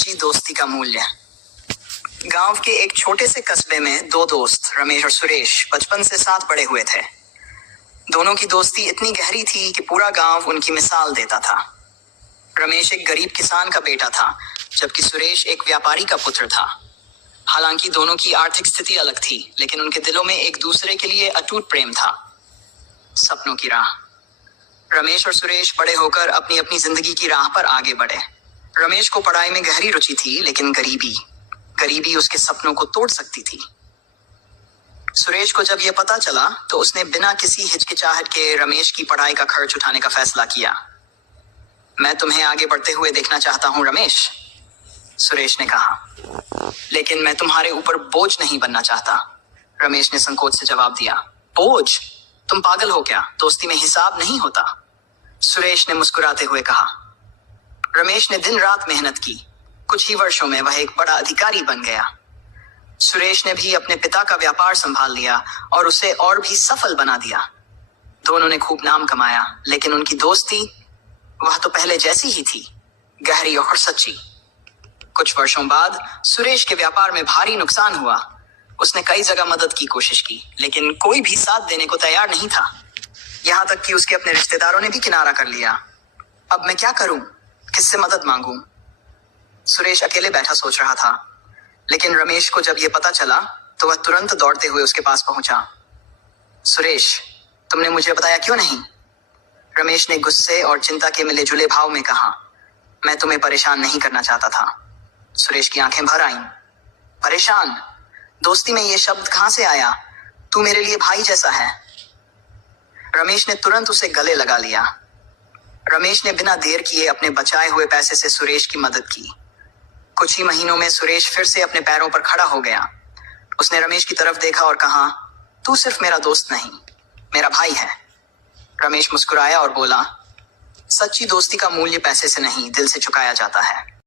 सच्ची दोस्ती का मूल्य। गांव के एक छोटे से कस्बे में दो दोस्त रमेश और सुरेश बचपन से साथ बड़े हुए थे। दोनों की दोस्ती इतनी गहरी थी कि पूरा गांव उनकी मिसाल देता था। रमेश एक गरीब किसान का बेटा था, जबकि सुरेश एक व्यापारी का पुत्र था। हालांकि दोनों की आर्थिक स्थिति अलग थी, लेकिन उनके दिलों में एक दूसरे के लिए अटूट प्रेम था। सपनों की राह। रमेश और सुरेश बड़े होकर अपनी अपनी जिंदगी की राह पर आगे बढ़े। रमेश को पढ़ाई में गहरी रुचि थी, लेकिन गरीबी उसके सपनों को तोड़ सकती थी। सुरेश को जब यह पता चला तो उसने बिना किसी हिचकिचाहट के रमेश की पढ़ाई का खर्च उठाने का फैसला किया। मैं तुम्हें आगे बढ़ते हुए देखना चाहता हूं रमेश, सुरेश ने कहा। लेकिन मैं तुम्हारे ऊपर बोझ नहीं बनना चाहता, रमेश ने संकोच से जवाब दिया। बोझ? तुम पागल हो क्या? दोस्ती में हिसाब नहीं होता, सुरेश ने मुस्कुराते हुए कहा। रमेश ने दिन रात मेहनत की। कुछ ही वर्षों में वह एक बड़ा अधिकारी बन गया। सुरेश ने भी अपने पिता का व्यापार संभाल लिया और उसे और भी सफल बना दिया। दोनों ने खूब नाम कमाया, लेकिन उनकी दोस्ती वह तो पहले जैसी ही थी, गहरी और सच्ची। कुछ वर्षों बाद सुरेश के व्यापार में भारी नुकसान हुआ। उसने कई जगह मदद की कोशिश की, लेकिन कोई भी साथ देने को तैयार नहीं था। यहाँ तक कि उसके अपने रिश्तेदारों ने भी किनारा कर लिया। अब मैं क्या करूं? किससे मदद मांगूं? सुरेश अकेले बैठा सोच रहा था, लेकिन रमेश को जब यह पता चला तो वह तुरंत दौड़ते हुए उसके पास पहुंचा। सुरेश, तुमने मुझे बताया क्यों नहीं? रमेश ने गुस्से और चिंता के मिले जुले भाव में कहा। मैं तुम्हें परेशान नहीं करना चाहता था। सुरेश की आंखें भर आईं। परेशान? दोस्ती में यह शब्द कहां से आया? तू मेरे लिए भाई जैसा है। रमेश ने तुरंत उसे गले लगा लिया। रमेश ने बिना देर किए अपने बचाए हुए पैसे से सुरेश की मदद की। कुछ ही महीनों में सुरेश फिर से अपने पैरों पर खड़ा हो गया। उसने रमेश की तरफ देखा और कहा, तू सिर्फ मेरा दोस्त नहीं, मेरा भाई है। रमेश मुस्कुराया और बोला, सच्ची दोस्ती का मूल्य पैसे से नहीं, दिल से चुकाया जाता है।